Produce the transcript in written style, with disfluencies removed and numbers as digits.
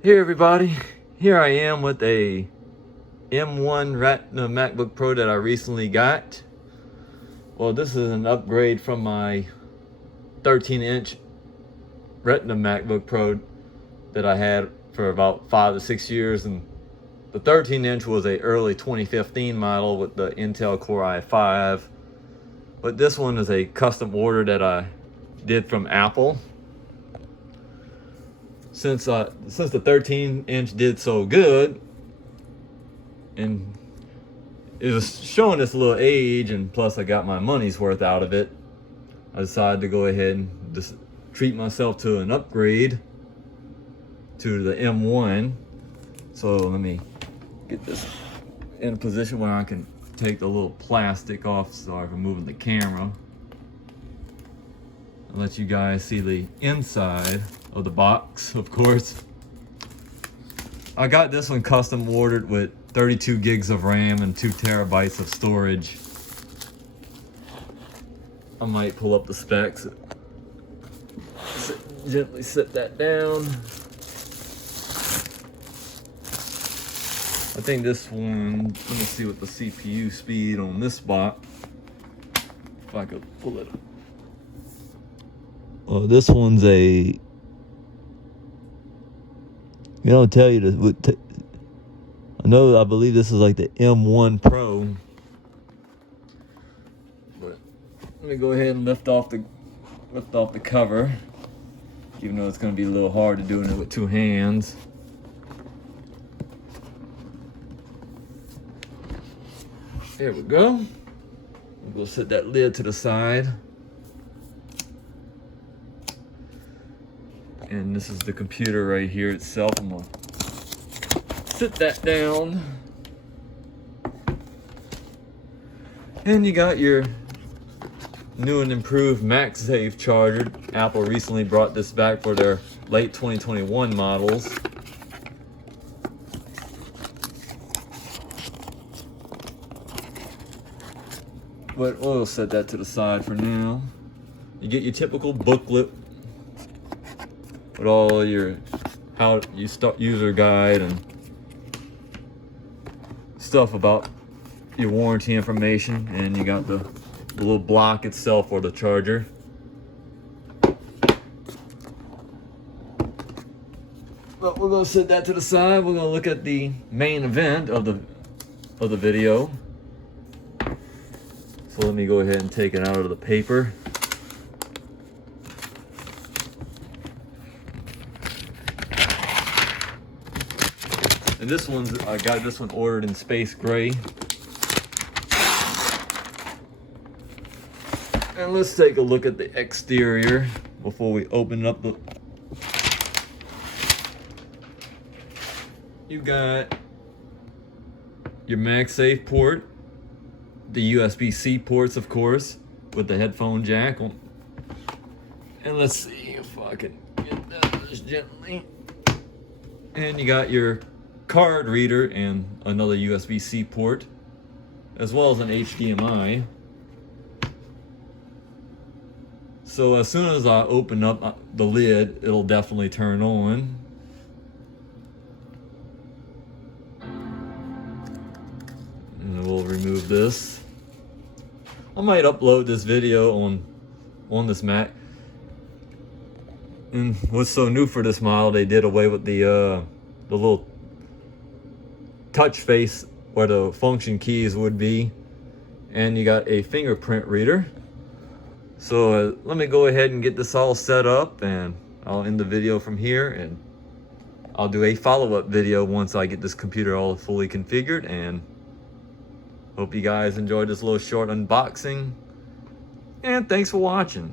Hey everybody, here I am with a M1 Retina MacBook Pro that I recently got. Well, this is an upgrade from my 13-inch Retina MacBook Pro that I had for about 5 to 6 years, and the 13-inch was a early 2015 model with the Intel Core i5, but this one is a custom order that I did from Apple. Since the 13-inch did so good and it was showing its little age, and plus I got my money's worth out of it, I decided to go ahead and just treat myself to an upgrade to the M1. So let me get this in a position where I can take the little plastic off so I'm removing the camera and let you guys see the inside of the box. Of course, I got this one custom ordered with 32 gigs of RAM and 2 terabytes of storage. I might pull up the specs. Gently set that down. I think this one, let me see what the CPU speed on this box, if I could pull it up. Oh, this one's a, I'll tell you this. I believe this is like the M1 Pro. But let me go ahead and lift off the cover, even though it's going to be a little hard to do it with 2 hands. There we go. We'll set that lid to the side. And this is the computer right here itself. I'm gonna sit that down. And you got your new and improved MagSafe charger. Apple recently brought this back for their late 2021 models. But we'll set that to the side for now. You get your typical booklet with all your how you start user guide and stuff about your warranty information, and you got the little block itself for the charger. But we're gonna set that to the side. We're gonna look at the main event of the video. So let me go ahead and take it out of the paper. And this one's, I got this one ordered in space gray. And let's take a look at the exterior before we open up the... You got your MagSafe port, the USB-C ports, of course, with the headphone jack. And let's see if I can get that just gently. And you got your card reader and another USB-C port, as well as an HDMI. So as soon as I open up the lid, it'll definitely turn on. And we'll remove this. I might upload this video on this Mac. And what's so new for this model, they did away with the little touch face where the function keys would be, and you got a fingerprint reader. So let me go ahead and get this all set up, and I'll end the video from here, and I'll do a follow-up video once I get this computer all fully configured. And hope you guys enjoyed this little short unboxing, and thanks for watching.